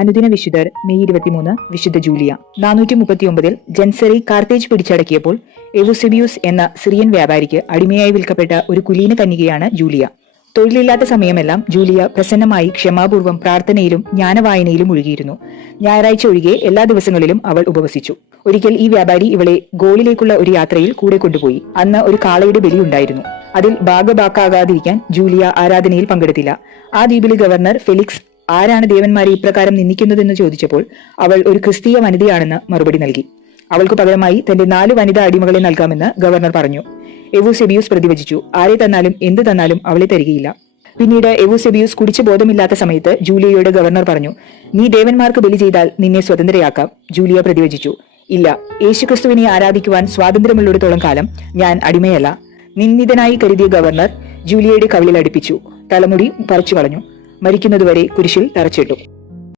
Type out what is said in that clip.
അനുദിന വിശുദ്ധർ മെയ് 23 വിശുദ്ധ ജൂലിയ. 439 ജൻസറി കാർത്തേജ് പിടിച്ചടക്കിയപ്പോൾ എവുസെബിയൂസ് എന്ന സിറിയൻ വ്യാപാരിക്ക് അടിമയായി വിൽക്കപ്പെട്ട ഒരു കുലീന കന്യകയാണ് ജൂലിയ. തൊഴിലില്ലാത്ത സമയമെല്ലാം ജൂലിയ പ്രസന്നമായി ക്ഷമാപൂർവ്വം പ്രാർത്ഥനയിലും ജ്ഞാനവായനയിലും മുഴുകിയിരുന്നു. ഞായറാഴ്ച ഒഴികെ എല്ലാ ദിവസങ്ങളിലും അവൾ ഉപവസിച്ചു. ഒരിക്കൽ ഈ വ്യാപാരി ഇവളെ ഗോളിലേക്കുള്ള ഒരു യാത്രയിൽ കൂടെ കൊണ്ടുപോയി. അന്ന് ഒരു കാളയുടെ ബലി ഉണ്ടായിരുന്നു. അതിൽ ഭാഗഭാക്കാകാതിരിക്കാൻ ജൂലിയ ആരാധനയിൽ പങ്കെടുത്തില്ല. ആ ദ്വീപിലെ ഗവർണർ ഫെലിക്സ് ആരാണ് ദേവന്മാരെ ഇപ്രകാരം നിന്ദിക്കുന്നതെന്ന് ചോദിച്ചപ്പോൾ അവൾ ഒരു ക്രിസ്തീയ വനിതയാണെന്ന് മറുപടി നൽകി. അവൾക്കു പകരമായി തന്റെ 4 വനിതാ അടിമകളെ നൽകാമെന്ന് ഗവർണർ പറഞ്ഞു. എവുസെബിയൂസ് പ്രതിവചിച്ചു, ആരെ തന്നാലും എന്ത് തന്നാലും അവളെ തരികയില്ല. പിന്നീട് എവുസെബിയൂസ് കുടിച്ചു ബോധമില്ലാത്ത സമയത്ത് ജൂലിയയോട് ഗവർണർ പറഞ്ഞു, നീ ദേവന്മാർക്ക് ബലി ചെയ്താൽ നിന്നെ സ്വതന്ത്രയാക്കാം. ജൂലിയ പ്രതിവചിച്ചു, ഇല്ല, യേശുക്രിസ്തുവിനെ ആരാധിക്കുവാൻ സ്വാതന്ത്ര്യമുള്ളിടത്തോളം കാലം ഞാൻ അടിമയല്ല. നിന്ദിതനായി കരുതിയ ഗവർണർ ജൂലിയയുടെ കവിളിൽ അടുപ്പിച്ചു, തലമുടി പറിച്ചു കളഞ്ഞു, മരിക്കുന്നതുവരെ കുരിശിൽ തറച്ചിട്ടു.